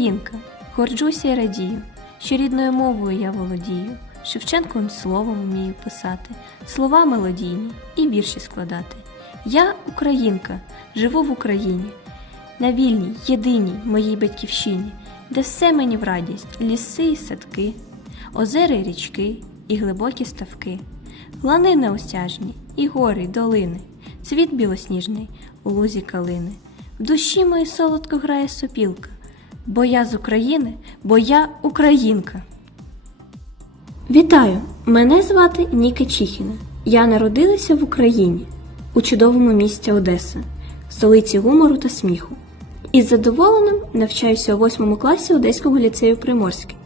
Українка, горджуся і радію, що рідною мовою я володію, Шевченковим словом вмію писати, слова мелодійні і вірші складати. Я українка, живу в Україні, на вільній, єдиній моїй батьківщині, де все мені в радість, ліси і садки, озери і річки і глибокі ставки, лани неосяжні, і гори, й долини, цвіт білосніжний у лузі калини. В душі моїй солодко грає сопілка, бо я з України, бо я українка. Вітаю! Мене звати Ніка Чіхіна. Я народилася в Україні у чудовому місті Одеса, столиці гумору та сміху. Із задоволенням навчаюся у восьмому класі Одеського ліцею Приморський.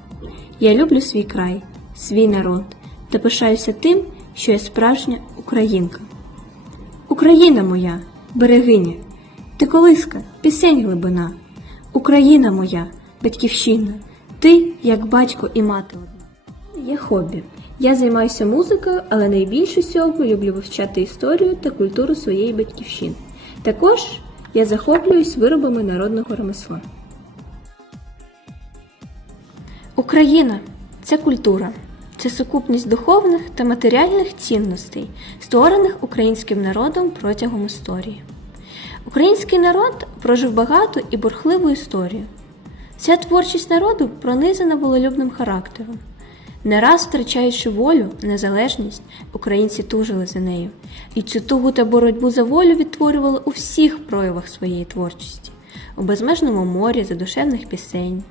Я люблю свій край, свій народ та пишаюся тим, що я справжня українка. Україна моя, берегиня, ти колиска, пісень глибина. Україна моя, батьківщина, ти як батько і мати одна. Є хобі. Я займаюся музикою, але найбільше всього люблю вивчати історію та культуру своєї батьківщини. Також я захоплююсь виробами народного ремесла. Україна це культура, це сукупність духовних та матеріальних цінностей, створених українським народом протягом історії. Український народ прожив багату і бурхливу історію. Ця творчість народу пронизана волелюбним характером. Не раз втрачаючи волю, незалежність, українці тужили за нею, і цю тугу та боротьбу за волю відтворювали у всіх проявах своєї творчості, у безмежному морі задушевних пісень,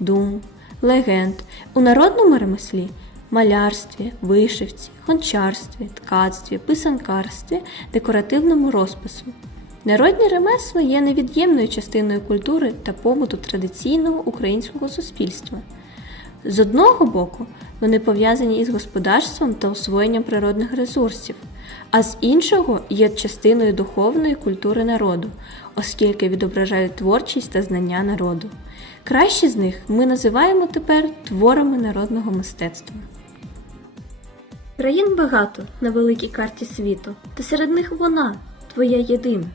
дум, легенд, у народному ремеслі, малярстві, вишивці, гончарстві, ткацтві, писанкарстві, декоративному розпису. Народні ремесла є невід'ємною частиною культури та побуту традиційного українського суспільства. З одного боку, вони пов'язані із господарством та освоєнням природних ресурсів, а з іншого є частиною духовної культури народу, оскільки відображають творчість та знання народу. Кращі з них ми називаємо тепер творами народного мистецтва. Країн багато на великій карті світу, та серед них вона, твоя єдина.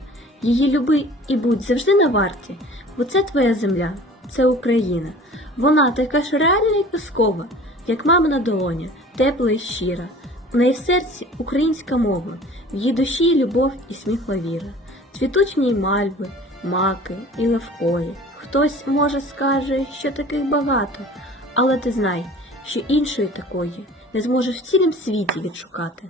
Її люби і будь завжди на варті, бо це твоя земля, це Україна. Вона така ж реальна і казкова, як мамина долоня, тепла і щира. У неї в серці українська мова, в її душі любов і сміхла віра. Цвітуть в ній мальви, маки і левкої. Хтось, може, скаже, що таких багато, але ти знай, що іншої такої не зможеш в цілім світі відшукати.